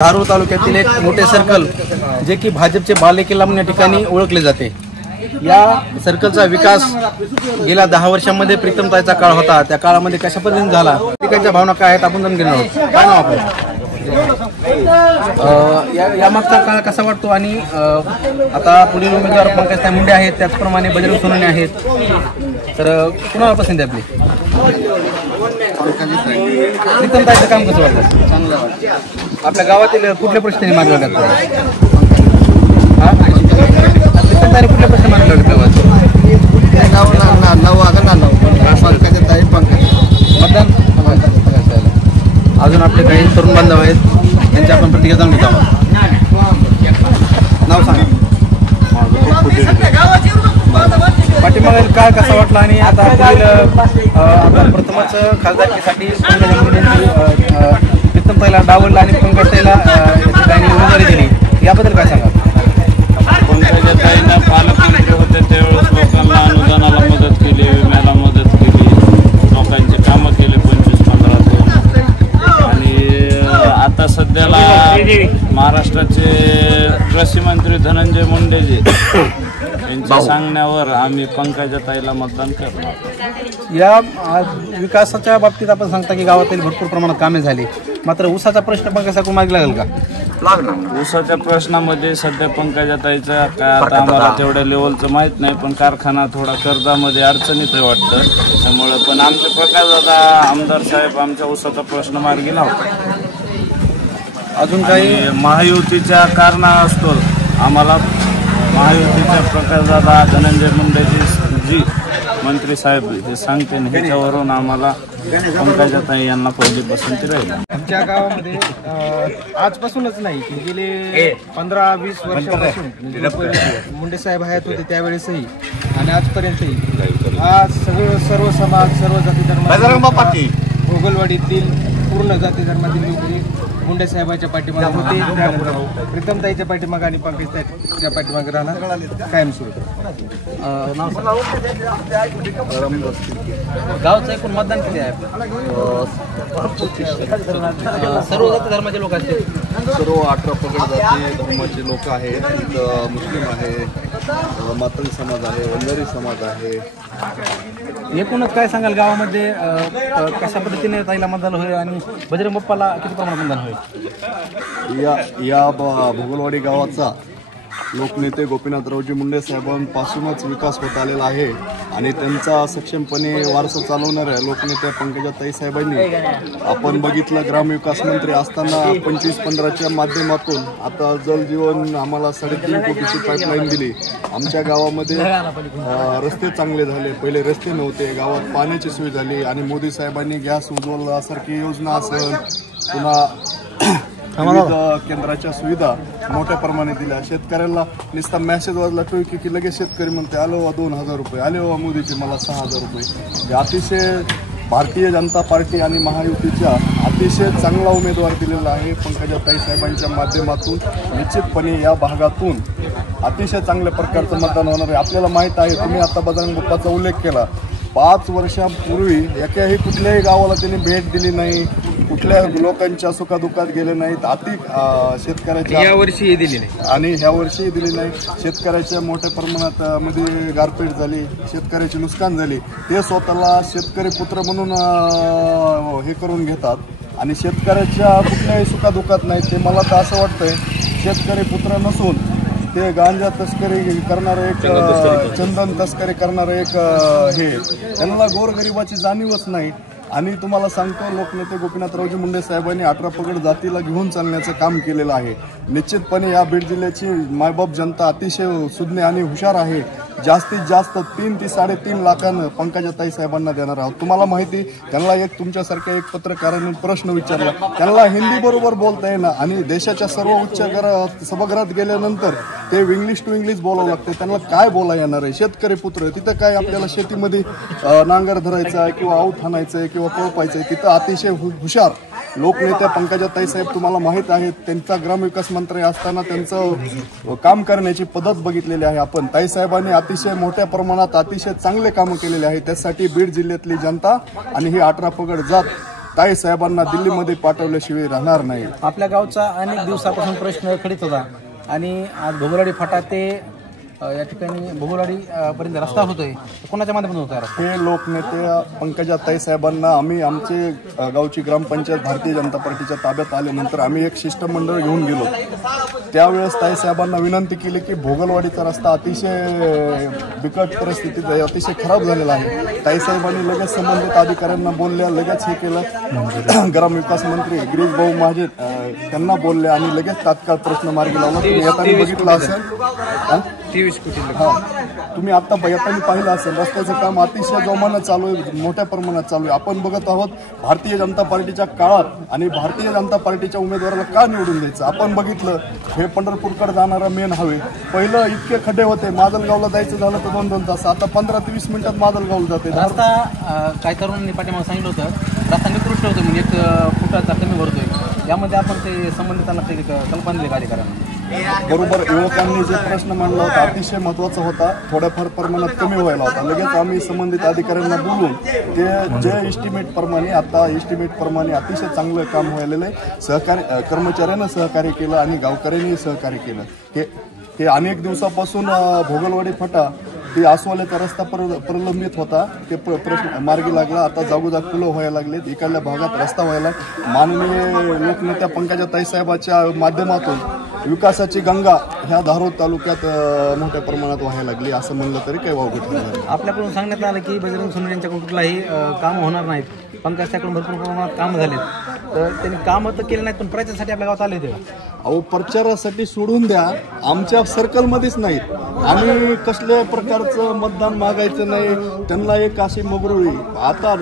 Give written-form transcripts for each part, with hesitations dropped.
धारूर तालुक्यातील एक मोठे सर्कल जे की भाजपचे बालेकिल्ला या ठिकाणी ओळखले जाते। या सर्कलचा विकास गेल्या 10 वर्षांमध्ये प्रीतमताईचा काळ होता। त्या काळामध्ये कशा पद्धतीने झाला, ठिकाणच्या भावना काय आहेत आपण जाणून घेणार आहोत। काय नाव आपलं? यामागचा काळ कसा वाटतो आणि आता पुढील उमेदवार पंकजताई मुंडे आहेत, त्याचप्रमाणे बजरंग सोनवणे आहेत, तर कुणाला पसंत आहे आपली? प्रीतमताईचं काम कसं वाटतं? चांगलं वाटतं। आपल्या गावातील कुठले प्रश्न मांडले जातात? प्रीतमताईने कुठले प्रश्न मांडले जातात मतदान? अजून आपले काही तरुण बांधव आहेत, त्यांची आपण प्रतिक्रिया जाणून घेत आहोत। नाव सांगा। पाठीमागील काळ कसा वाटला आणि आता पुढील प्रथमच खासदारकीसाठी प्रीतमताईला डावलला आणि पंकजताईला उमेदवारी दिली, याबद्दल काय सांगा? पंकजताईंना पालकमंत्री होते त्यावेळेस लोकांना अनुदानाला मदत केली, विम्याला मदत केली, लोकांची कामं केली 25-15 आणि आता सध्याला महाराष्ट्राचे कृषी मंत्री धनंजय मुंडेजी यांच्या सांगण्यावर आम्ही पंकजताईला मतदान करणार। या विकासाच्या बाबतीत आपण सांगता की गावातील भरपूर प्रमाणात कामे झाली, मात्र ऊसाचा प्रश्न पंकजताईकडून मागे लागेल का? ऊसाच्या प्रश्नामध्ये सध्या पंकजताईचा काय आता आम्हाला तेवढ्या लेवलचं माहीत नाही, पण कारखाना थोडा कर्जामध्ये अडचणीत वाटतं, त्यामुळे पण आमचे प्रकाशदादा आमदार साहेब आमच्या ऊसाचा प्रश्न मार्गी लावतात। अजून काही महायुतीच्या कारणास्तव आम्हाला महायुतीच्या प्रकाशदादा धनंजय मुंडेजी मंत्री साहेब हे सांगते, ह्याच्यावरून आम्हाला पंकजताई यांना पहिली पसंती राहील। आमच्या गावामध्ये आजपासूनच नाही, गेले 15-20 वर्षापासून मुंडे साहेब हयात होते त्यावेळेसही आणि आजपर्यंतही आज सर्व समाज, सर्व जाती धर्मातील भोगलवाडीतील पूर्ण जाती धर्मातील लोक मुंडे साहेबांच्या पाठीमागे होते, प्रीतमताईच्या पाठीमागे आणि पंकजताईच्या पाठीमागे राहणार कायमस्वरूपी। गावचं एकूण मतदान किती आहे? सर्व जाती धर्माचे लोक असतील, सर्व 18 पगड जाती धर्माचे लोक आहेत, मुस्लिम आहे, मातंग समाज आहे, वंजारी समाज आहे। एकूणच काय सांगाल गावामध्ये कशा पद्धतीने ताईला मतदान होईल आणि बजरंग बाप्पाला किती प्रमाणात मतदान होईल? या भोगलवाडी गावाचा लोकनेते गोपीनाथरावजी मुंडे साहेबांपासूनच विकास होत आलेला आहे आणि त्यांचा सक्षमपणे वारसा चालवणाऱ्या लोकनेत्या पंकजताई साहेबांनी आपण बघितलं, ग्रामविकास मंत्री असताना 25-15च्या माध्यमातून आता जल जीवन आम्हाला 3.5 कोटीची पाईपलाईन दिली। आमच्या गावामध्ये रस्ते चांगले झाले, पहिले रस्ते नव्हते, गावात पाण्याची सोय झाली आणि मोदी साहेबांनी गॅस उज्ज्वलासारखी योजना असेल, पुन्हा विविध केंद्राच्या सुविधा मोठ्या प्रमाणात दिल्या। शेतकऱ्यांना नुसता मेसेज वाजला की लगेच शेतकरी म्हणते आलो 2000 रुपये, आले मोदीचे मला 6000 रुपये। अतिशय भारतीय जनता पार्टी आणि महायुतीच्या अतिशय चांगला उमेदवार दिलेला आहे पंकजताई साहेबांच्या माध्यमातून। निश्चितपणे या भागातून अतिशय चांगल्या प्रकारचं मतदान होणार आहे। आपल्याला माहीत आहे, तुम्ही आता बजरंग बाप्पाचा उल्लेख केला, 5 वर्षांपूर्वी एकाही कुठल्याही गावाला त्यांनी भेट दिली नाही, कुठल्या लोकांच्या सुखादुःखात गेले नाहीत, शेतकऱ्याच्या यावर्षी दिली नाही आणि ह्या वर्षीही दिली नाही। शेतकऱ्याच्या मोठ्या प्रमाणात मध्ये गारपीट झाली, शेतकऱ्याची नुकसान झाली, ते स्वतःला शेतकरी पुत्र म्हणून हे करून घेतात आणि शेतकऱ्याच्या कुठल्याही सुखादुःखात नाहीत। ते मला तर असं वाटतंय शेतकरी पुत्र नसून ते गांजा तस्करी करणारं एक चंदन तस्करी करणारं एक हे, त्यांना गोरगरिबाची जाणीवच नाही। आणि तुम्हाला सांगतो, लोकनेते गोपीनाथरावजी मुंडे साहेबांनी 18 पगड जातीला घेऊन चालण्याचं काम केलेलं आहे। निश्चितपणे या बीड जिल्ह्याची मायबाप जनता अतिशय सुज्ञ आणि हुशार आहे। जास्तीत जास्त 3 ते 3.5 लाखांना पंकजताई साहेबांना देणार आहोत। तुम्हाला माहिती, त्यांना एक तुमच्यासारख्या एक पत्रकाराने प्रश्न विचारला, त्यांना हिंदी बरोबर बोलता येणार आणि देशाच्या सर्व उच्च सभागृहात गेल्यानंतर ते इंग्लिश टू इंग्लिश बोलावं लागते, त्यांना काय बोला येणार आहे? शेतकरी पुत्र, तिथं काय आपल्याला शेतीमध्ये नांगर धरायचा आहे किंवा आऊत हाणायचं आहे किंवा कोळपायचं आहे, तिथं अतिशय हुशार लोकनेत्या पंकजताई साहेब तुम्हाला माहीत आहे, त्यांचा ग्रामविकास मंत्री असताना त्यांचं काम करण्याची पद्धत बघितलेली आहे आपण। ताई साहेबांनी अतिशय मोठ्या प्रमाणात अतिशय चांगले काम केलेले आहे, त्यासाठी बीड जिल्ह्यातली जनता आणि ही 18 पगड जात ताई साहेबांना दिल्लीमध्ये पाठवल्याशिवाय राहणार नाही. आपल्या गावचा अनेक दिवसापासून प्रश्न खडीत होता आणि आज भोगलवाडी फाटा ते या ठिकाणी भोगलवाडी पर्यंत रस्ता होतोय. कोणाच्या माध्यमातून होतोय रस्ता? हे लोकनेते पंकजाताई साहेबांना आम्ही आमचे गावची ग्रामपंचायत भारतीय जनता पार्टीच्या ताब्यात आल्यानंतर आम्ही एक शिष्टमंडळ घेऊन गेलो. त्यावेळेस ताई साहेबांना विनंती केली की भोगलवाडीचा रस्ता अतिशय बिकट परिस्थितीत आहे, अतिशय खराब झालेला आहे. ताई साहेबांनी लगेच संबंधित अधिकाऱ्यांना बोलल्या, लगेच हे केलं. ग्रामविकास मंत्री गिरीश भाऊ महाजे त्यांना बोलले आणि लगेच तात्काळ प्रश्न मार्गी लावला. तुम्ही येताना बघितलं असेल, तुम्ही आता येताना पाहिलं असेल रस्त्याचं काम अतिशय जोमानं चालू आहे, मोठ्या प्रमाणात चालू आहे. आपण बघत आहोत भारतीय जनता पार्टीच्या काळात आणि भारतीय जनता पार्टीच्या उमेदवाराला का निवडून द्यायचं. आपण बघितलं हे पंढरपूरकडे जाणारा मेन हायवे पहिलं इतके खड्डे होते, माजलगावला जायचं झालं तर 2-2 तास, आता 15 ते 20 मिनिटात माजलगावला जाते. रस्ता काही तरुणांनी पाठीमागे सांगितलं होतं रस्ता निकृष्ट होतो म्हणजे 1 फुटाचा कमी भरतोय. यामध्ये आपण ते संबंधितांना कल्पना दिली का अधिकाऱ्यांना? बरोबर, युवकांनी जे प्रश्न मांडला होता अतिशय महत्त्वाचा होता, थोड्याफार प्रमाणात कमी व्हायला होता. लगेच आम्ही संबंधित अधिकाऱ्यांना बोलून ते जे एस्टिमेट प्रमाणे आता एस्टिमेट प्रमाणे अतिशय चांगलं काम व्हायलेलं आहे. सहकार्य कर्मचाऱ्यांना सहकार्य केलं आणि गावकऱ्यांनी सहकार्य केलं. हे अनेक दिवसापासून भोगलवाडी फाटा ते आसवाल्याचा रस्ता प्रलंबित होता, ते प्रश्न मार्गी लागला. आता जागोजाग पुलं व्हायला लागलेत, इकडल्या भागात रस्ता व्हायला. माननीय लोकनेत्या पंकजाताई साहेबाच्या माध्यमातून विकासाची गंगा ह्या धारोड तालुक्यात मोठ्या प्रमाणात व्हायला लागली, असं म्हणलं तरी काही वावगं ठरलं नाही. आपल्याकडून सांगण्यात आलं की बजरंग सोनवणे यांच्याकडून कुठलाही काम होणार नाहीत. पंकजाकडून भरपूर प्रमाणात कामं झालेत, तर त्यांनी कामं तर केले नाहीत, पण प्रचारासाठी आपल्या गावात आले होते. अहो, प्रचारासाठी सोडून द्या, आमच्या सर्कलमध्येच नाहीत. आम्ही कसल्या प्रकारचं मतदान मागायचं नाही, त्यांना एक अशी मगरुळी. आता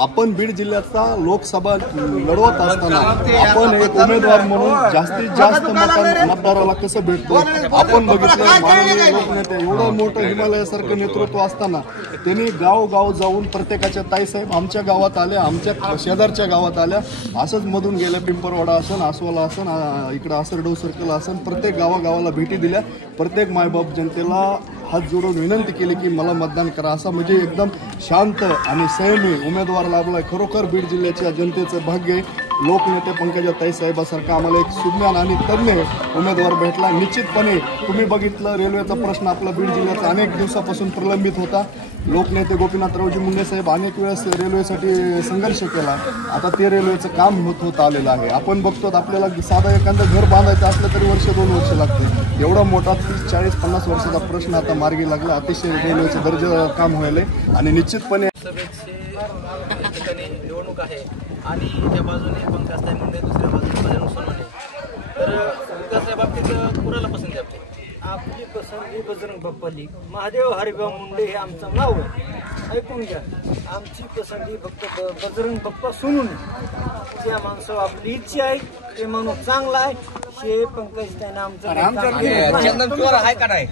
आपण बीड जिल्ह्याचा लोकसभा लढवत असताना आपण एक उमेदवार म्हणून जास्तीत जास्त मतदाराला कसं भेटतो आपण बघितलं. माननीय लोकनेते एवढं मोठं हिमालयासारखं नेतृत्व असताना त्यांनी गाव जाऊन प्रत्येकाच्या ताईसाहेब आमच्या गावात आल्या, आमच्या शेजारच्या गावात आल्या, असंच मधून गेल्या. पिंपरवाडा असन, आसवाला असन, इकडं आसरडव सर्कल असन, प्रत्येक गावागावाला भेटी दिल्या. प्रत्येक मायबाप जनतेला हात जोडून विनंती केली की मला मतदान करा. असा म्हणजे एकदम शांत आणि संयमी उमेदवार लाभलाय. खरोखर बीड जिल्ह्याच्या जनतेचं भाग्य आहे. लोकनेते पंकजाताई साहेबासारखा आम्हाला एक सुज्ञान आणि तज्ञ उमेदवार भेटला. निश्चितपणे तुम्ही बघितलं रेल्वेचा प्रश्न आपला बीड जिल्ह्याचा अनेक दिवसापासून प्रलंबित होता. लोकनेते गोपीनाथरावजी मुंडे साहेब अनेक वेळेस रेल्वेसाठी संघर्ष केला. आता ते रेल्वेचं काम होत आलेलं आहे. आपण बघतो आपल्याला साधं एखादं घर बांधायचं असलं तरी 1-2 वर्ष लागते. एवढा मोठा 30-40-50 वर्षाचा प्रश्न आता मार्गी लागला. अतिशय रेल्वेचं दर्जा काम व्हायलंय आणि निश्चितपणे निवडणूक आहे आणि त्या बाजूने पंकजाताई मुंडे, दुसऱ्या बाजूने बजरंग सोनवणे. तर विकासाच्या बाबतीत कुणाला पसंती आपली? आपली पसंती बजरंग बाप्पाली. महादेव हरिभाऊ मुंडे हे आमचं नाव आहे, ऐकून घ्या. आमची पसंती फक्त बजरंग बाप्पा सोनवणे. त्या माणसं आपली इच्छा आहे, ते माणूस चांगला आहे. हे पंकजाताईंना आमचं आहे का नाही?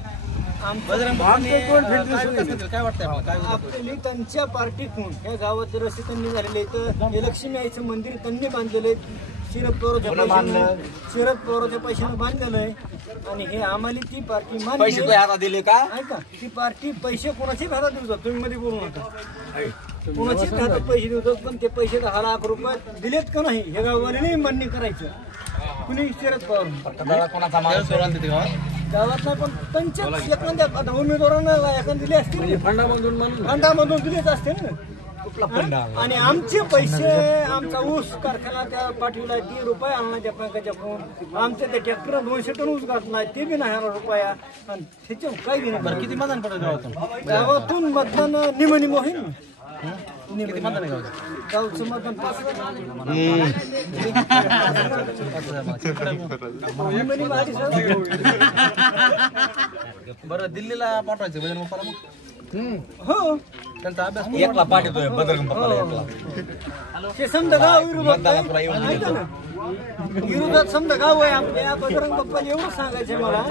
काय वाटतंय आपली त्यांच्या पार्टीतून या गावात रस्ते त्यांनी झालेले, तर लक्ष्मी आईचं मंदिर त्यांनी बांधलेलं आहे. शरद पवारच्या पैशानं बांधलेलं आहे. आणि हे आम्हाला ती पार्टी मान्य दिले का? ऐका, ती पार्टी पैसे कोणाचे हातात देऊ जात, तुम्ही मध्ये बोलू नका. कोणाचेच हातात पैसे देतात, पण ते पैसे 10 लाख रुपये दिलेत का नाही हे गाववाले नाही मान्य करायचं. कुणी शरद पवार कोणाचा माणूस गावात नाही, पण त्यांच्याच एखाद्या आता उमेदवारांना एखाद दिले असतील, फंडामधून दिलेच असते ना. आणि आमचे पैसे, आमचा ऊस कारखाना त्या पाठीला ₹1 आणला त्या पंकजा फोन. आमच्या त्या ट्रॅक्टर 200 टन ऊस घात नाही, ते बी नाही ₹1. आणि त्याच्या काही नाही. किती मतदान पडेल गावातून? गावातून मतदान निम होईल. किती मतदान आहे गावचं मतदान 5. बरं, दिल्लीला पाठवायचं बजरंग बाप्पाला? हो, त्यांचा अभ्यास एकला पाठवतोय बजरंग बाप्पाला. ते समजा गाव विरोधात समजा गाव आहे आपल्या. बजरंग बाप्पाला एवढं सांगायचं मला.